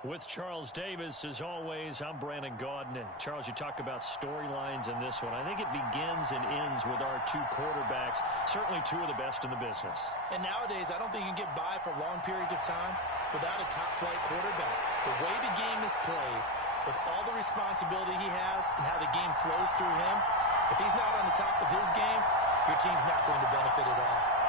With Charles Davis, as always, I'm Brandon Gaudin. Charles, you talk about storylines in this one. I think it begins and ends with our two quarterbacks, certainly two of the best in the business. And nowadays, I don't think you can get by for long periods of time without a top-flight quarterback. The way the game is played, with all the responsibility he has and how the game flows through him, if he's not on the top of his game, your team's not going to benefit at all.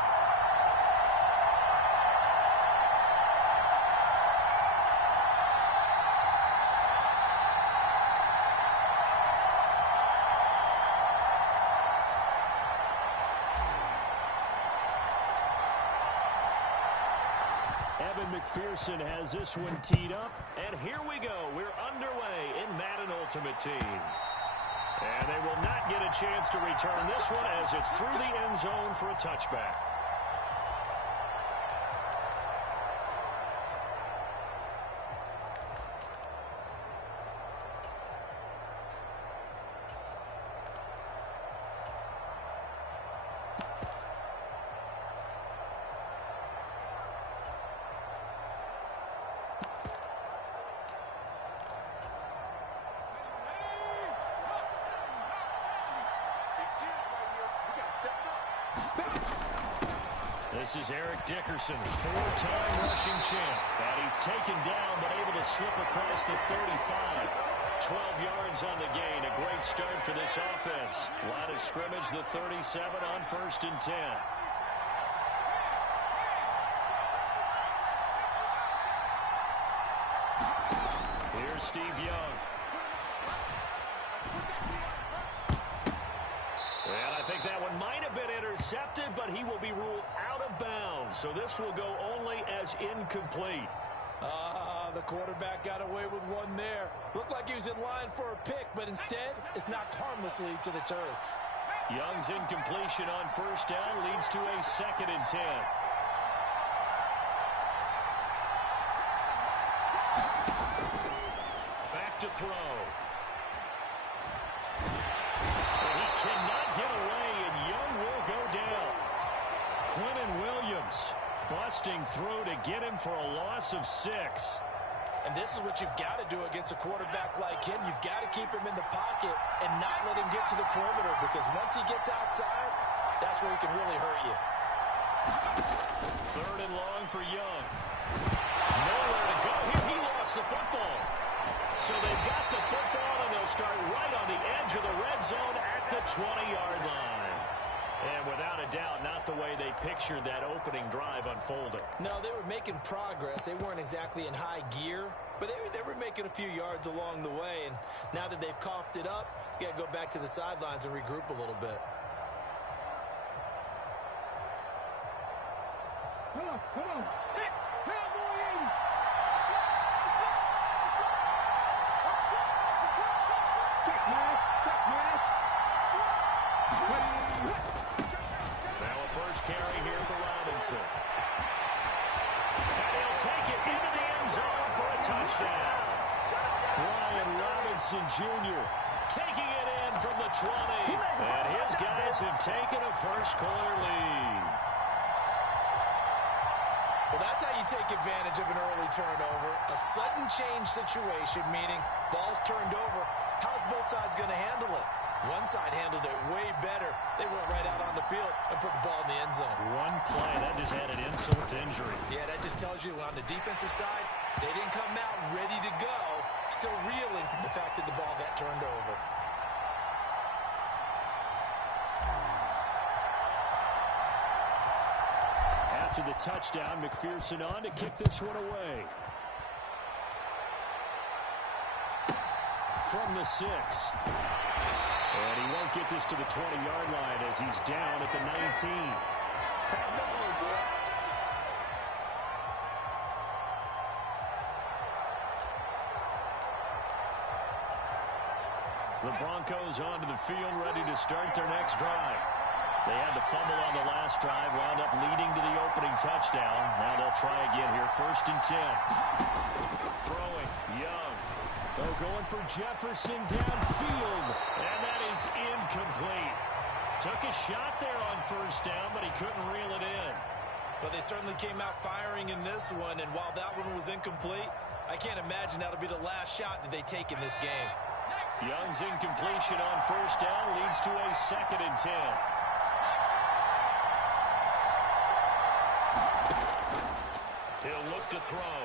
McPherson has this one teed up, and here we go. We're underway in Madden Ultimate Team. And they will not get a chance to return this one as it's through the end zone for a touchback. This is Eric Dickerson, four-time rushing champ. And he's taken down but able to slip across the 35. 12 yards on the gain. A great start for this offense. Line of scrimmage, the 37 on 1st and 10. Here's Steve Young. And I think that one might have been intercepted, but he will be ruled out of bounds. So this will go only as incomplete. The quarterback got away with one there. Looked like he was in line for a pick, but instead it's knocked harmlessly to the turf. Young's incompletion on 1st down leads to a 2nd and 10. Back to throw. And he cannot get away, and Young will go down. Quentin Williams busting through to get him for a loss of 6. And this is what you've got to do against a quarterback like him. You've got to keep him in the pocket and not let him get to the perimeter, because once he gets outside, that's where he can really hurt you. 3rd and long for Young. Nowhere to go here. He lost the football. So they've got the football, and they'll start right on the edge of the red zone at the 20-yard line. And without a doubt, not the way they pictured that opening drive unfolding. No, they were making progress. They weren't exactly in high gear, but they were making a few yards along the way. And now that they've coughed it up, you got to go back to the sidelines and regroup a little bit. Come on. Hey, boy! Check, man. Now a first carry here for Robinson. And he'll take it into the end zone for a touchdown. Brian Robinson Jr. taking it in from the 20. And his guys have taken a first-quarter lead. Well, that's how you take advantage of an early turnover. A sudden change situation, meaning ball's turned over. How's both sides going to handle it? One side handled it way better. They went right out on the field and put the ball in the end zone. One play, that just added insult to injury. Yeah, that just tells you on the defensive side, they didn't come out ready to go, still reeling from the fact that the ball got turned over. After the touchdown, McPherson on to kick this one away. From the 6. And he won't get this to the 20-yard line as he's down at the 19. The Broncos onto the field, ready to start their next drive. They had to fumble on the last drive, wound up leading to the opening touchdown. Now they'll try again here, 1st and 10. Throwing, Young. Oh, going for Jefferson downfield. And that is incomplete. Took a shot there on 1st down, but he couldn't reel it in. But they certainly came out firing in this one, and while that one was incomplete, I can't imagine that'll be the last shot that they take in this game. Young's incompletion on first down leads to a 2nd and 10. He'll look to throw.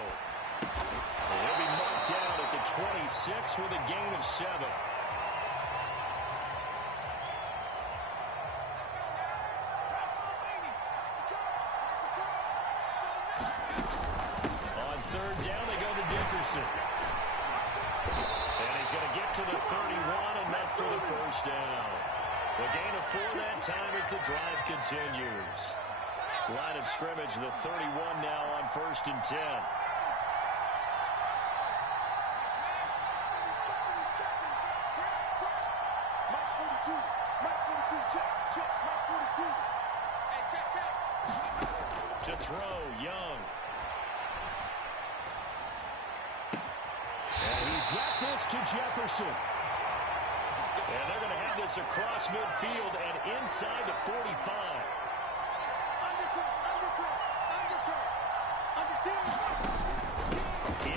He'll be marked down at the 26 with a gain of 7. On 3rd down, they go to Dickerson. And he's going to get to the 31, enough for the first down. The gain of 4 that time as the drive continues. Line of scrimmage, the 31 now on 1st and 10. To throw, Young. And he's got this to Jefferson. And they're going to have this across midfield and inside the 45.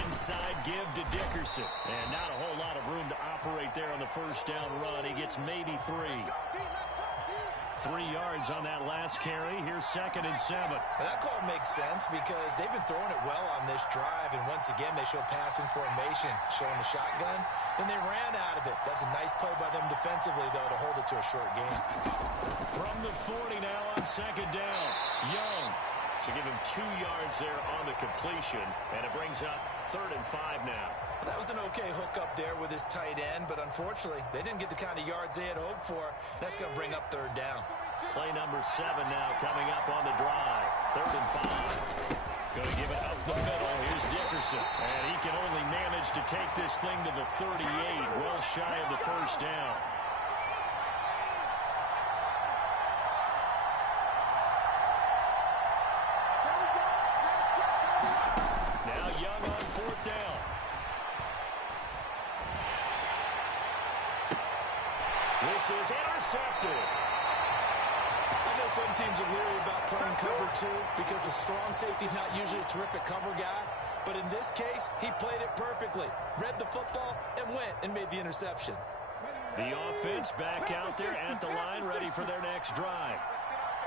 Inside give to Dickerson. And not a whole lot of room to operate there on the first down run. He gets maybe 3. 3 yards on that last carry. Here's 2nd and 7. And that call makes sense because they've been throwing it well on this drive. And once again, they show passing formation, showing the shotgun. Then they ran out of it. That's a nice play by them defensively, though, to hold it to a short gain. From the 40 now on 2nd down. Young. So give him 2 yards there on the completion. And it brings up 3rd and 5 now. That was an okay hook up there with his tight end, but unfortunately, they didn't get the kind of yards they had hoped for. That's going to bring up 3rd down. Play number 7 now coming up on the drive. 3rd and 5. Going to give it up the middle. Here's Dickerson. And he can only manage to take this thing to the 38, well shy of the first down. Now Young on 4th down. This is intercepted. I know some teams are leery about playing cover 2 because the strong safety's not usually a terrific cover guy. But in this case, he played it perfectly. Read the football and went and made the interception. The offense back out there at the line, ready for their next drive.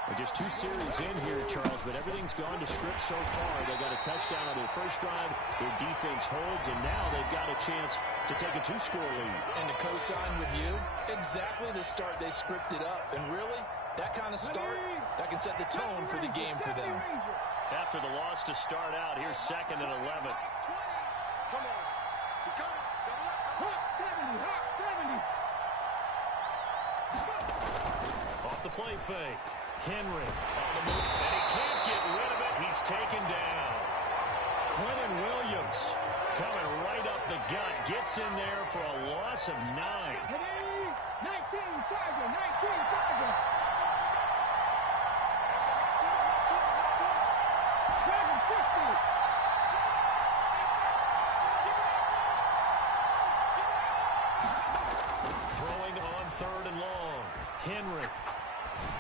Well, just 2 series in here, Charles, but everything's gone to script so far. They got a touchdown on their first drive. Their defense holds, and now they've got a chance to take a 2-score lead. And to co-sign with you, exactly the start they scripted up. And really, that kind of start, that can set the tone for the game for them. After the loss to start out, here's 2nd and 11. Come on. He's coming. Hot 70. Hot 70. Off the play fake. Henry on the move, and he can't get rid of it. He's taken down. Quentin Williams coming right up the gut. Gets in there for a loss of 9. 19 Tiger. 19 Tiger. Throwing on 3rd and long. Henry.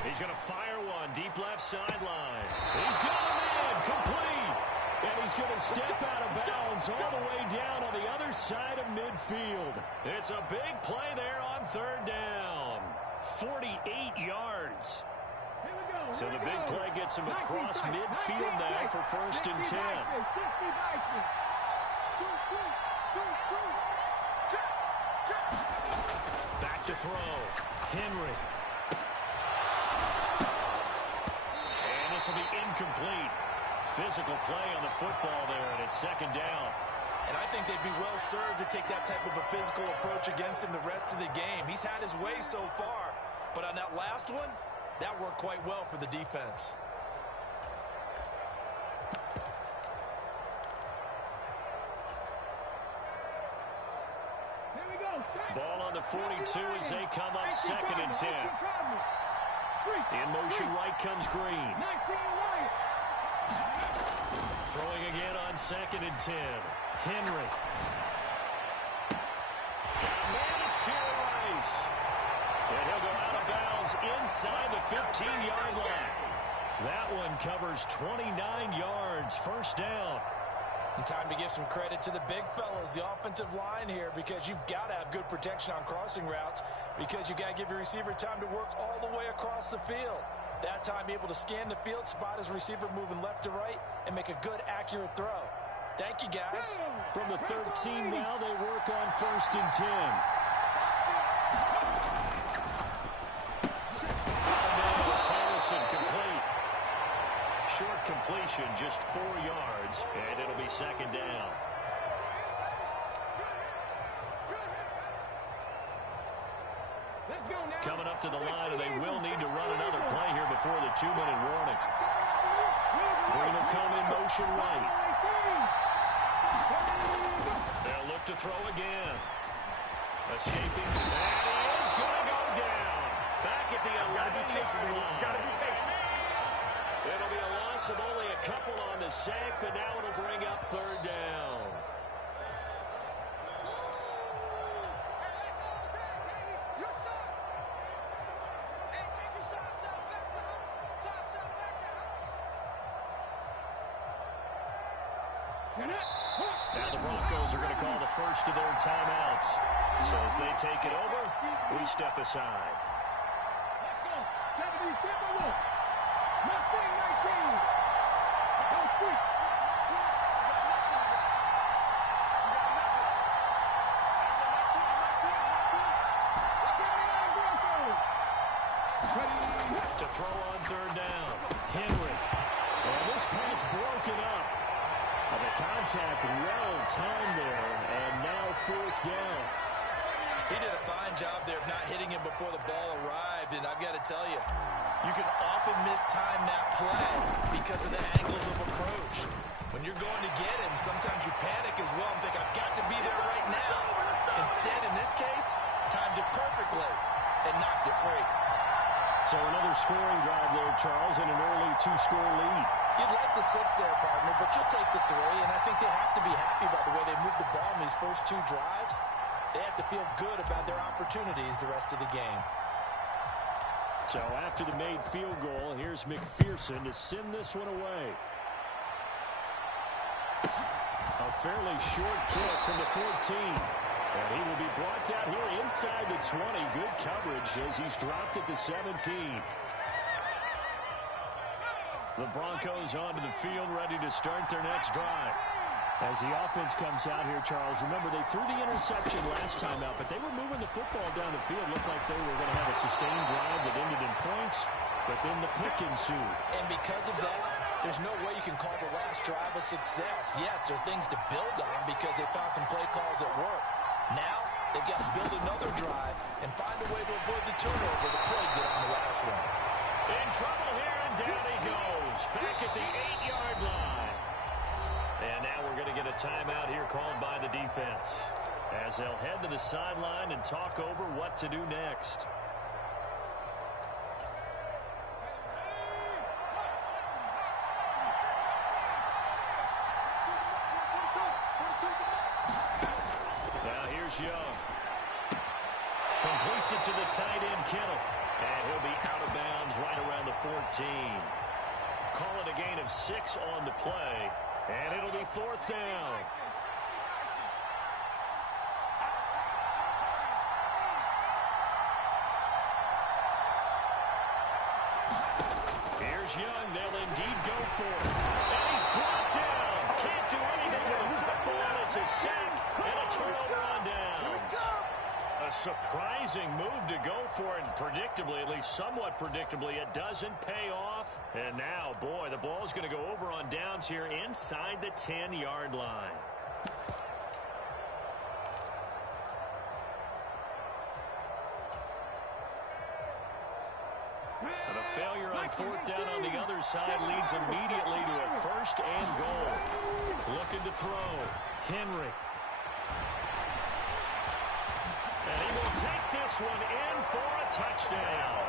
He's going to fire one deep left sideline. He's got him in, complete. And he's going to step out of bounds all the way down on the other side of midfield. It's a big play there on 3rd down. 48 yards. So the big play gets him across midfield now for 1st and 10. Back to throw. Henry. And this will be incomplete. Physical play on the football there, and it's 2nd down. And I think they'd be well served to take that type of a physical approach against him the rest of the game. He's had his way so far, but on that last one, that worked quite well for the defense. Ball on the 42 as they come up 2nd and 10. In motion right comes Green. Throwing again on 2nd and 10. Henry. And it's Jerry Rice. And he'll go out of bounds inside the 15-yard line. That one covers 29 yards. 1st down. And time to give some credit to the big fellows, the offensive line here, because you've got to have good protection on crossing routes because you got to give your receiver time to work all the way across the field. That time, able to scan the field, spot his receiver moving left to right, and make a good, accurate throw. Thank you, guys. From the 13 now, they work on 1st and 10. It's Harrison complete. Short completion, just 4 yards, and it'll be 2nd down. Coming up to the line, and they will need to run another play here before the 2-minute warning. Green will come in motion right. They'll look to throw again. Escaping, and he is going to go down. Back at the 11-yard line. It'll be a loss of only a couple on the sack, but now it'll bring up 3rd down. Now the Broncos are going to call the first of their timeouts. So as they take it over, we step aside. To throw on 3rd down. Henry. And this pass broken up. And the contact well timed there. And now 4th down. He did a fine job there of not hitting him before the ball arrived. And I've got to tell you, you can often mistime that play because of the angles of approach. When you're going to get him, sometimes you panic as well and think, I've got to be there right now. Instead, in this case, timed it perfectly and knocked it free. So another scoring drive there, Charles, and an early 2-score lead. You'd like the 6 there, partner, but you'll take the 3, and I think they have to be happy about the way they moved the ball in these first 2 drives. They have to feel good about their opportunities the rest of the game. So after the made field goal, here's McPherson to send this one away. A fairly short kick from the 14. And he will be brought down here inside the 20. Good coverage as he's dropped at the 17. The Broncos onto the field, ready to start their next drive. As the offense comes out here, Charles, remember they threw the interception last time out, but they were moving the football down the field. Looked like they were going to have a sustained drive that ended in points, but then the pick ensued. And because of that, there's no way you can call the last drive a success. Yes, there are things to build on because they found some play calls at work. Now, they've got to build another drive and find a way to avoid the turnover the play did on the last one. In trouble here, and down he goes. Back at the 8-yard line. And now we're going to get a timeout here called by the defense as they'll head to the sideline and talk over what to do next. Now here's Young. Completes it to the tight end, Kittle. And he'll be out of bounds right around the 14. Call it a gain of 6 on the play. And it'll be 4th down. Here's Young. They'll indeed go for it. And he's brought down. Can't do anything with the football. It's a sack and a turnover on downs. A surprising move to go for it, and predictably, at least somewhat predictably, it doesn't pay off. And now, boy, the ball's going to go over on downs here inside the 10-yard line. And a failure on 4th down on the other side leads immediately to a 1st and goal. Looking to throw. Henry. And he will take this one in for a touchdown.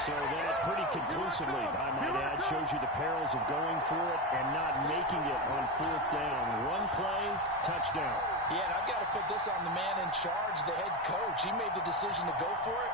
So that pretty conclusively, I might add, shows you the perils of going for it and not making it on 4th down. One play, touchdown. Yeah, and I've got to put this on the man in charge, the head coach. He made the decision to go for it.